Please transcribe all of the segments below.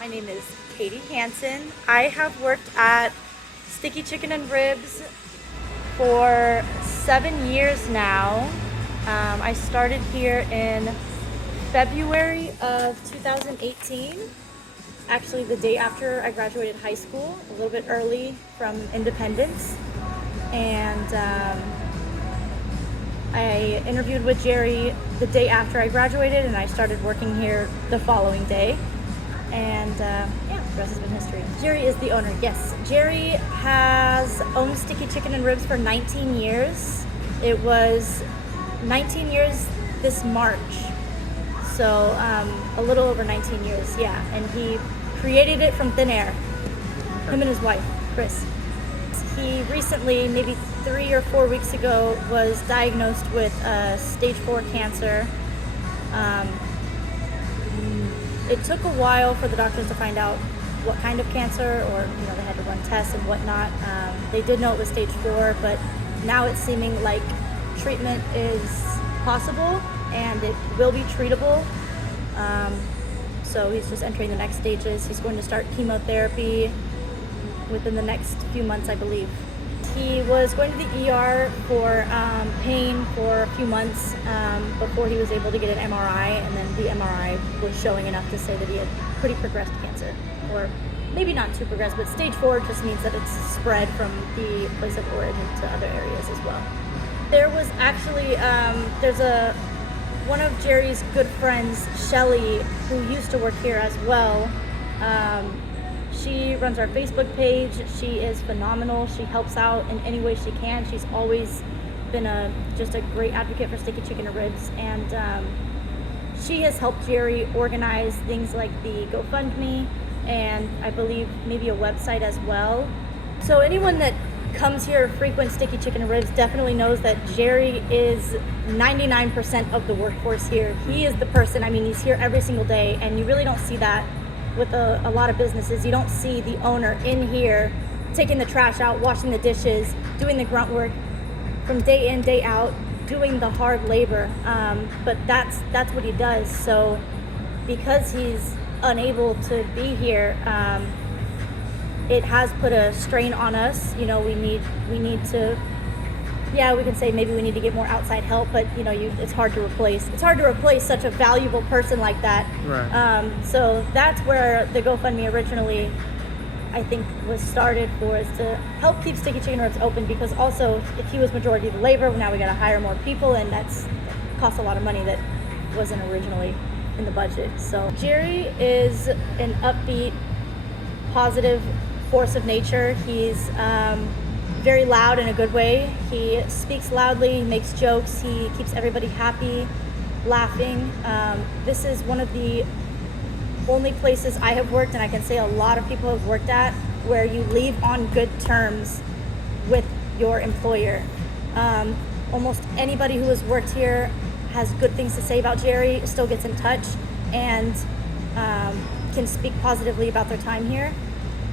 My name is Katie Hansen. I have worked at Sticky Chicken and Ribs for 7 years now. I started here in February of 2018. Actually, the day after I graduated high school, a little bit early from Independence. And I interviewed with Gerry the day after I graduated, and I started working here the following day. And the rest has been history. Gerry is the owner, yes. Gerry has owned Sticky Chicken and Ribs for 19 years. It was 19 years this March. So a little over 19 years, yeah. And he created it from thin air. Him and his wife, Chris. He recently, maybe 3 or 4 weeks ago, was diagnosed with stage 4 cancer. It took a while for the doctors to find out what kind of cancer, or they had to run tests and whatnot. They did know it was stage 4, but now it's seeming like treatment is possible and it will be treatable. So he's just entering the next stages. He's going to start chemotherapy within the next few months, I believe. He was going to the ER for pain for a few months before he was able to get an MRI, and then the MRI was showing enough to say that he had pretty progressed cancer. Or maybe not too progressed, but stage 4 just means that it's spread from the place of origin to other areas as well. There was actually, one of Gerry's good friends, Shelly, who used to work here as well. She runs our Facebook page. She is phenomenal. She helps out in any way she can. She's always been just a great advocate for Sticky Chicken and Ribs, and she has helped Gerry organize things like the GoFundMe, and I believe maybe a website as well. So anyone that comes here, frequents Sticky Chicken and Ribs, definitely knows that Gerry is 99% of the workforce here. He is the person. I mean, he's here every single day, and you really don't see that with a lot of businesses. You don't see the owner in here taking the trash out, washing the dishes, doing the grunt work from day in, day out, doing the hard labor. But that's what he does. So because he's unable to be here, it has put a strain on us. We need to, we can say maybe we need to get more outside help, but it's hard to replace. It's hard to replace such a valuable person like that. Right. So that's where the GoFundMe originally, I think, was started for, is to help keep Sticky Chicken Ribs open, because also if he was majority of the labor, now we got to hire more people, and that's costs a lot of money that wasn't originally in the budget. So Gerry is an upbeat, positive force of nature. He's very loud in a good way. He speaks loudly, makes jokes, he keeps everybody happy, laughing. This is one of the only places I have worked, and I can say a lot of people have worked at, where you leave on good terms with your employer. Almost anybody who has worked here has good things to say about Gerry, still gets in touch, and can speak positively about their time here.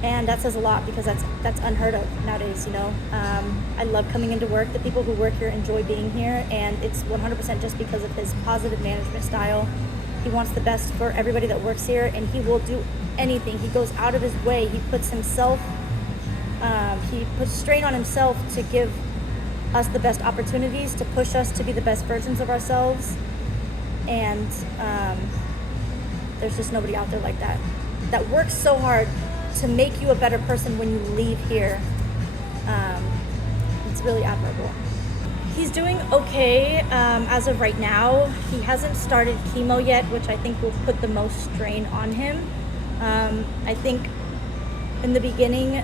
And that says a lot, because that's unheard of nowadays. I love coming into work. The people who work here enjoy being here, and it's 100% just because of his positive management style. He wants the best for everybody that works here, and he will do anything. He goes out of his way. He puts strain on himself to give us the best opportunities, to push us to be the best versions of ourselves. And there's just nobody out there like that works so hard to make you a better person when you leave here. It's really admirable. He's doing okay as of right now. He hasn't started chemo yet, which I think will put the most strain on him. I think in the beginning,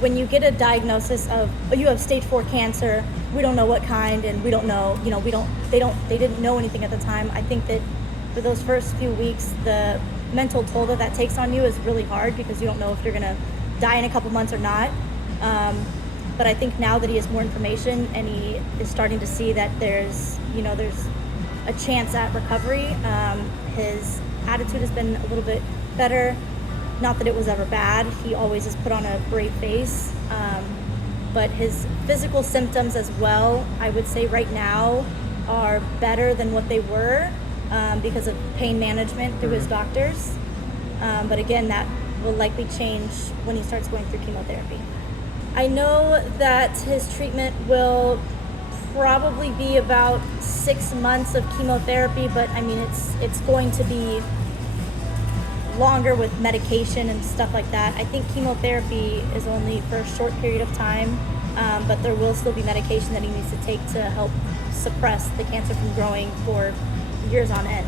when you get a diagnosis of, you have stage 4 cancer, we don't know what kind, and we don't know, they didn't know anything at the time. I think that for those first few weeks, the mental toll that takes on you is really hard, because you don't know if you're gonna die in a couple months or not. But I think now that he has more information, and he is starting to see that there's a chance at recovery, his attitude has been a little bit better. Not that it was ever bad. He always has put on a brave face. But his physical symptoms as well, I would say right now, are better than what they were because of pain management through his doctors. But again, that will likely change when he starts going through chemotherapy. I know that his treatment will probably be about 6 months of chemotherapy, but I mean, it's going to be longer with medication and stuff like that. I think chemotherapy is only for a short period of time, but there will still be medication that he needs to take to help suppress the cancer from growing for years on end.